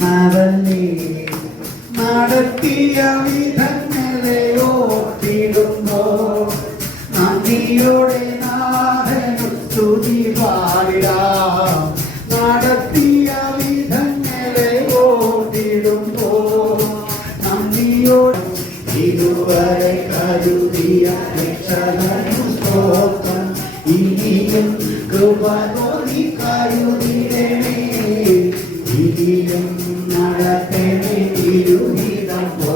തന്നവല്ലേ നടത്തിയ വിധങ്ങളെ ഓർത്തിടുമ്പോ നന്ദിയോടെ നാഥനു സ്തുതി പാടിടാം. നടത്തിയ വിധങ്ങളെ ഓർത്തിടുമ്പോ നന്ദിയോടെ ഇതുവരെ കരുതിയ രക്ഷകനു സ്തോത്രം. ഇനിയും കൃപ തോന്നി കരുതിടണേ, ഇനിയും നടത്തണേ തിരുഹിതം പോ.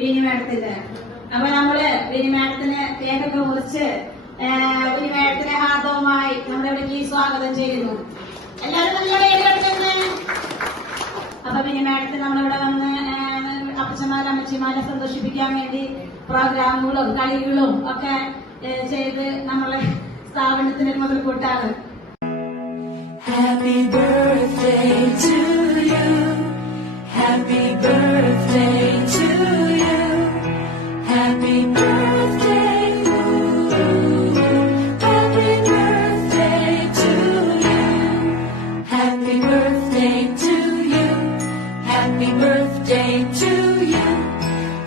വിനിമയത്തിന്റെ അപ്പൊ നമ്മള് വിനിമയത്തിന് കേക്കൊക്കെ മുറിച്ച് വിനിമയത്തിനെ ഹാർദവുമായി നമ്മളിവിടേക്ക് സ്വാഗതം ചെയ്യുന്നു. എല്ലാവരും നല്ല പേരെടുക്കുന്നത്. അപ്പൊ വിനിമയത്തിന് നമ്മളിവിടെ വന്ന് അപ്പച്ചമാരെ അമ്മച്ചിമാരെ സന്തോഷിപ്പിക്കാൻ വേണ്ടി പ്രോഗ്രാമുകളും കളികളും ഒക്കെ ചെയ്ത് നമ്മളെ സ്ഥാപനത്തിന് മുതൽക്കൂട്ടാണ്. Happy birthday to you. Happy birthday to you. Happy birthday to you. Happy birthday to you. Happy birthday to you. Happy birthday to you.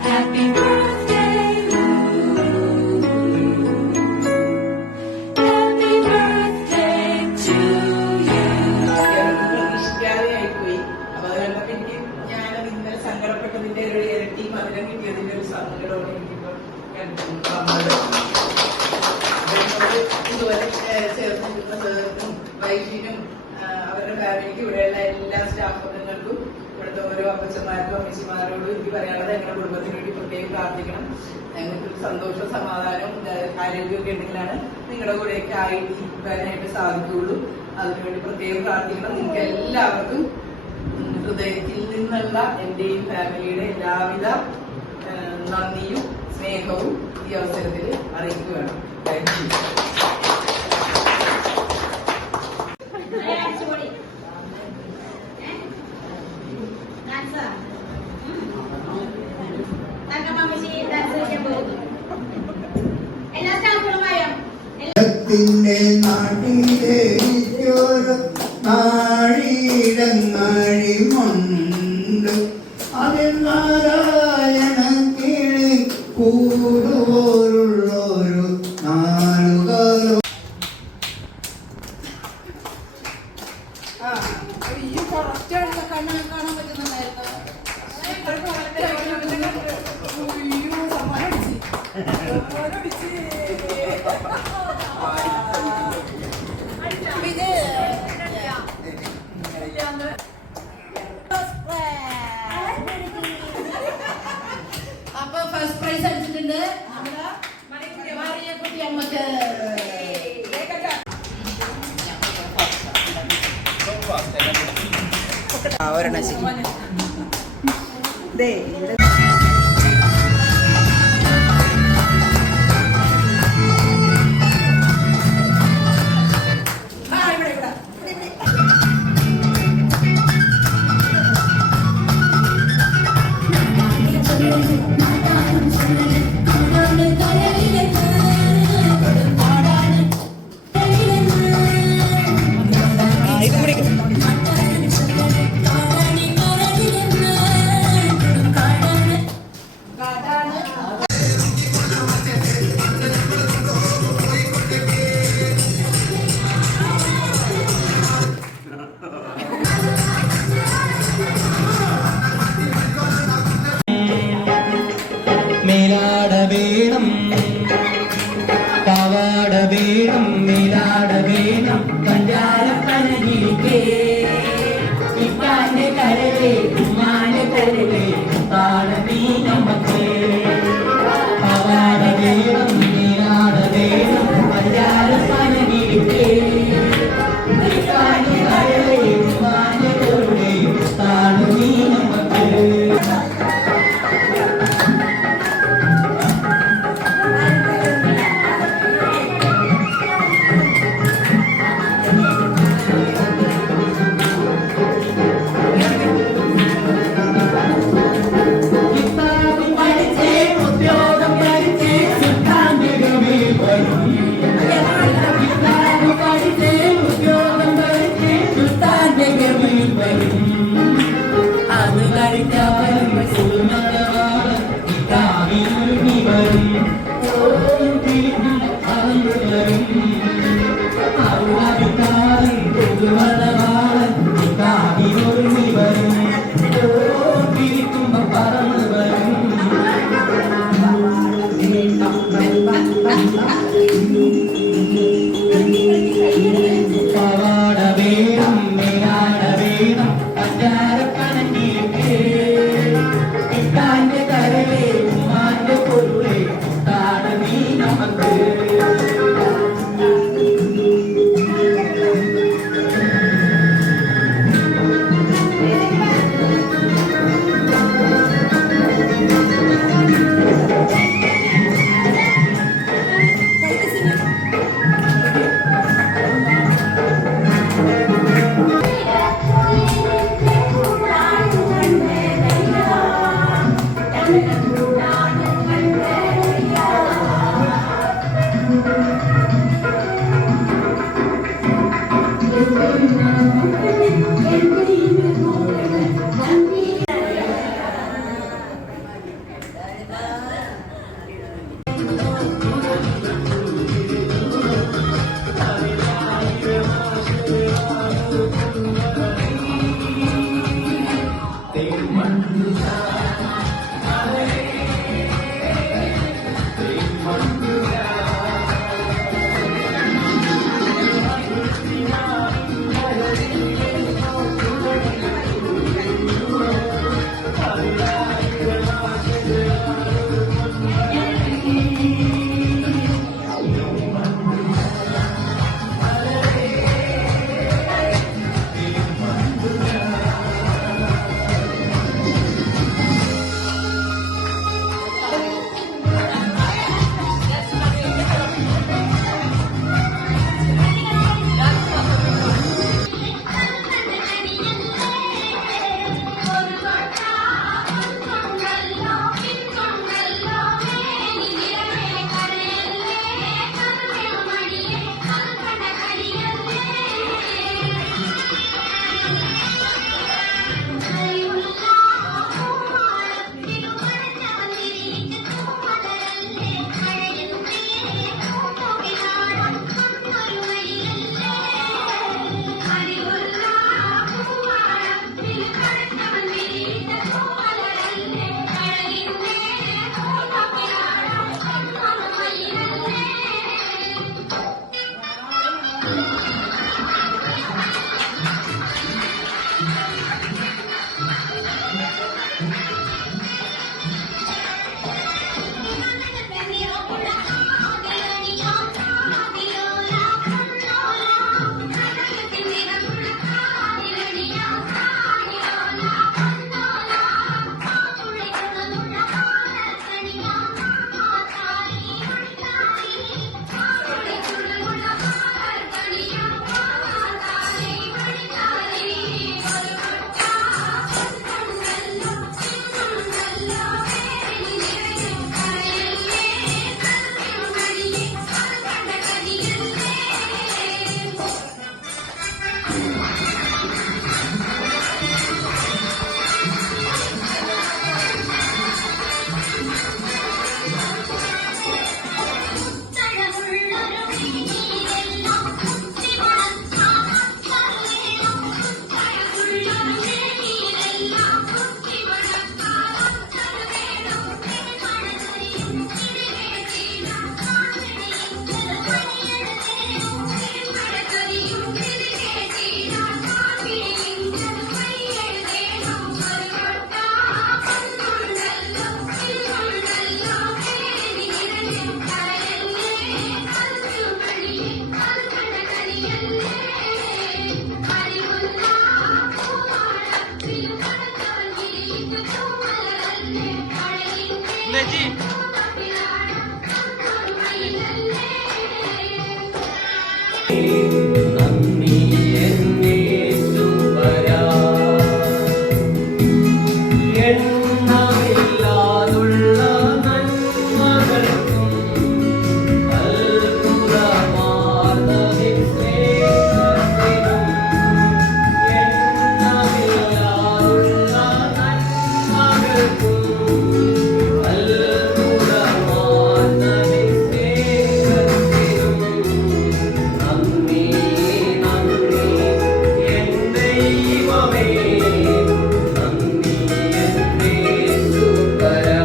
Happy birthday to you. Happy birthday to you. സങ്കടപ്പെട്ടതിന്റെ ഒരു ഇരട്ടി മധുരം കിട്ടിയതിന്റെ ഒരു സങ്കടവും എനിക്കിപ്പോൾ ഇതുവരെ ചേർന്നിരിക്കുന്ന ചേർത്തും വൈഫിനും അവരുടെ ഫാമിലിക്കും ഇവിടെയുള്ള എല്ലാ സ്റ്റാഫ് അംഗങ്ങൾക്കും ഇവിടുത്തെ ഓരോ അപ്പച്ചന്മാർക്കും അമ്മച്ചിമാരോടും എനിക്ക് പറയാനുള്ളത് ഞങ്ങളുടെ കുടുംബത്തിന് വേണ്ടി പ്രത്യേകം പ്രാർത്ഥിക്കണം. ഞങ്ങൾക്ക് സന്തോഷവും സമാധാനവും ആരോഗ്യമൊക്കെ ഉണ്ടെങ്കിലാണ് നിങ്ങളുടെ കൂടെയൊക്കെ ആയിരിക്കാനായിട്ട് സാധിക്കുകയുള്ളൂ. അതിനുവേണ്ടി പ്രത്യേകം പ്രാർത്ഥിക്കണം. നിങ്ങൾക്ക് എല്ലാവർക്കും ഹൃദയത്തിൽ നിന്നുള്ള എന്റെയും ഫാമിലിയുടെ എല്ലാവിധ നന്ദിയും സ്നേഹവും ഈ അവസരത്തിൽ അറിയിക്കുകയാണ്. Thank you. നാട്ടിലേക്കൊരു നാഴിടങ്ങഴിമുണ്ട്. അതിൽ നാരായണ കിളി കൂടുപോലുള്ളൊരു നാലുകാലോ. കാണാൻ പറ്റുന്നുണ്ടായിരുന്നു. അപ്പൊ ഫസ്റ്റ് പ്രൈസ് അടിച്ചിട്ടുണ്ട് നമ്മുടെ മറിയക്കുട്ടി അമ്മക്ക്. ഒരെണ്ണം ശരി. Thank you. വേണം മേലാട വേണം കണ്ടാല പനകിരിക്കേ ഇപ്പാന്റെ കരളേ ഉമ്മാന്റെ കരളേ താഴെ നമുക്ക് പവാട വേണം മേലാട വേണം കണ്ടാല പനകിരിക്കേ ഇപ്പാന്റെ കരളേ ഉമ്മാന്റെ കരളേ താഴെ നമുക്ക് നന്ദി എന്നേ സുപരാ എണ്ണമില്ലാതുള്ള നന്മകൾക്കും അത്ഭുതമാർന്ന നിൻ സ്നേഹത്തിനും എണ്ണമില്ലാതുള്ള നന്മകൾക്കും അത്ഭുതമാർന്ന നിൻ സ്നേഹത്തിനും നന്ദി നന്ദി എൻ ദൈവമേ നന്ദി എന്നേ സുപരാ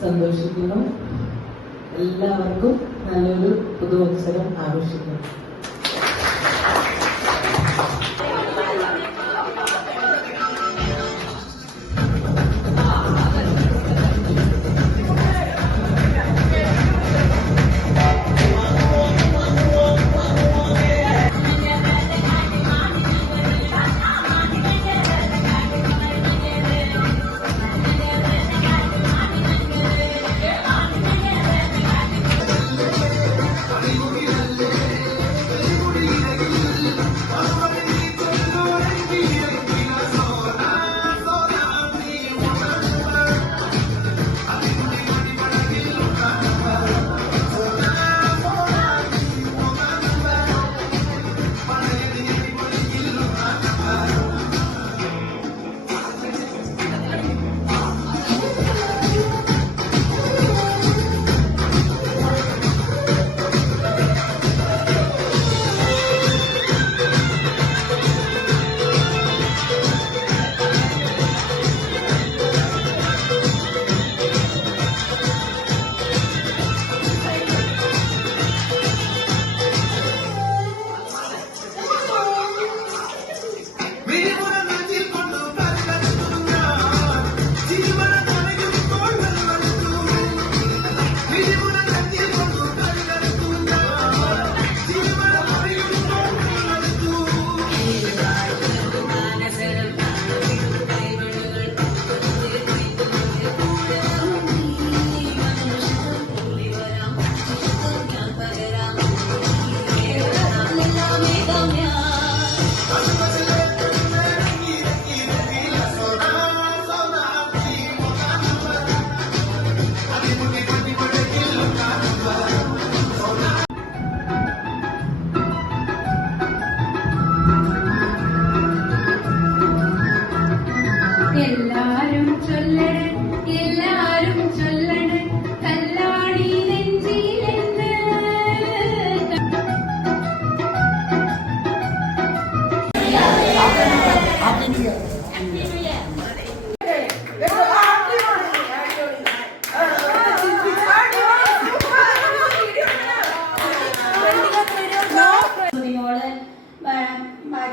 സന്തോഷിക്കുന്നു. എല്ലാവർക്കും നല്ലൊരു പുതുവത്സരം ആഘോഷിക്കുന്നു.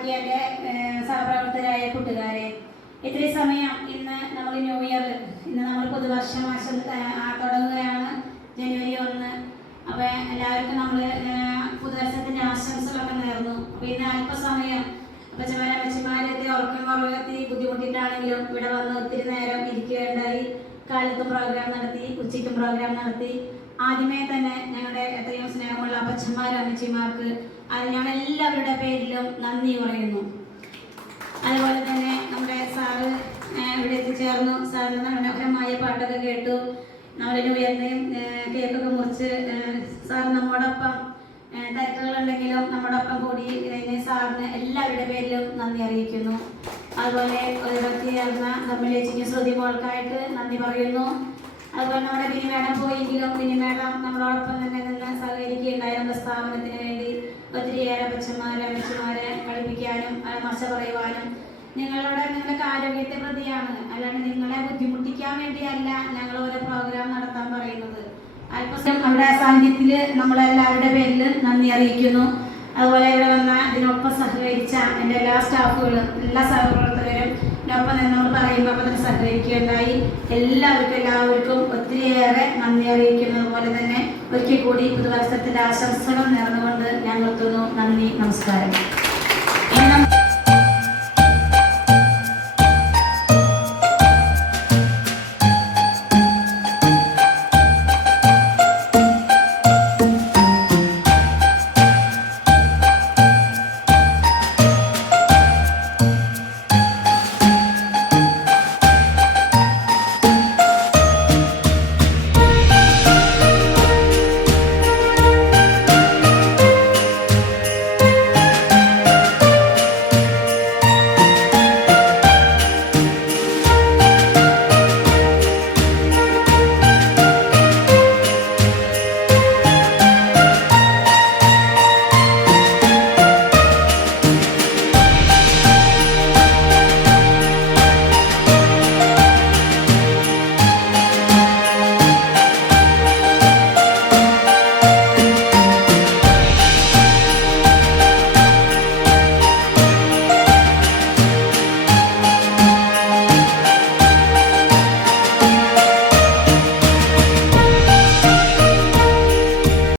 ബാക്കി എൻ്റെ സഹപ്രവർത്തകരായ കൂട്ടുകാരെ, ഇത്രയും സമയം ഇന്ന് നമ്മൾ ന്യൂ ഇയർ, ഇന്ന് നമ്മൾ പുതുവർഷം തുടങ്ങുകയാണ്, ജനുവരി 1. അപ്പോൾ എല്ലാവർക്കും നമ്മൾ പുതുവർഷത്തിൻ്റെ ആശംസകളൊക്കെ നേർന്നു. അപ്പോൾ ഇന്ന് അല്പസമയം അമ്മച്ചിമാരത്തെ ഉറക്കം കുറവത്തി ബുദ്ധിമുട്ടിയിട്ടാണെങ്കിലും ഇവിടെ വന്ന് ഒത്തിരി നേരം ഇരിക്കുകയുണ്ടായി. കാലത്തും പ്രോഗ്രാം നടത്തി, ഉച്ചയ്ക്കും പ്രോഗ്രാം നടത്തി. ആദ്യമേ തന്നെ ഞങ്ങളുടെ എത്രയും സ്നേഹമുള്ള അപ്പച്ചന്മാരും അമ്മച്ചിമാർക്ക് അത് ഞങ്ങൾ എല്ലാവരുടെ പേരിലും നന്ദി പറയുന്നു. അതുപോലെ തന്നെ നമ്മുടെ സാറ് ഇവിടെ എത്തിച്ചേർന്നു. സാറിന് മനോഹരമായ പാട്ടൊക്കെ കേട്ടു. നമ്മുടെ ന്യൂ ഇയറിൻ്റെയും കേക്കൊക്കെ മുറിച്ച് സാർ നമ്മോടൊപ്പം തിരക്കുകളുണ്ടെങ്കിലും നമ്മോടൊപ്പം കൂടി സാറിന് എല്ലാവരുടെ പേരിലും നന്ദി അറിയിക്കുന്നു. അതുപോലെ ഒരിടത്ത് ചേർന്ന തമ്മിലേച്ചിക്ക് ശ്രുതി മോൾക്കായിട്ട് നന്ദി പറയുന്നു. അതുപോലെ നമ്മുടെ ബിനി മേഡം പോയെങ്കിലും ബിനി മേഡം നമ്മളോടൊപ്പം തന്നെ നിന്ന് സഹകരിക്കുകയുണ്ടായിരുന്നു. സ്ഥാപനത്തിന് വേണ്ടി ഒത്തിരിയേറെ അപ്പച്ചന്മാരെ അമ്മച്ചിമാരെ കളിപ്പിക്കാനും മർച്ച പറയുവാനും നിങ്ങളുടെ ആരോഗ്യത്തെ പ്രതിയാണ്, അല്ലാണ്ട് നിങ്ങളെ ബുദ്ധിമുട്ടിക്കാൻ വേണ്ടിയല്ല ഞങ്ങൾ ഓരോ പ്രോഗ്രാം നടത്താൻ പറയുന്നത്. അല്പസം അവിടെ സാന്നിധ്യത്തിൽ നമ്മളെല്ലാവരുടെ പേരിൽ നന്ദി അറിയിക്കുന്നു. അതുപോലെ ഇവിടെ വന്ന ഇതിനൊപ്പം സഹകരിച്ച എൻ്റെ എല്ലാ സ്റ്റാഫുകളും എല്ലാ സഹപ്രവർത്തകരും ഇതിനൊപ്പം നമ്മൾ പറയുമ്പോൾ അപ്പം തന്നെ സഹകരിക്കുകയുണ്ടായി. എല്ലാവർക്കും ഒത്തിരിയേറെ നന്ദി അറിയിക്കുന്നത് പോലെ തന്നെ ഒരിക്കൽ കൂടി പുതുവത്സരത്തിൻ്റെ ആശംസകൾ നേർന്നുകൊണ്ട് ഞാൻ നിർത്തുന്നു. നന്ദി, നമസ്കാരം.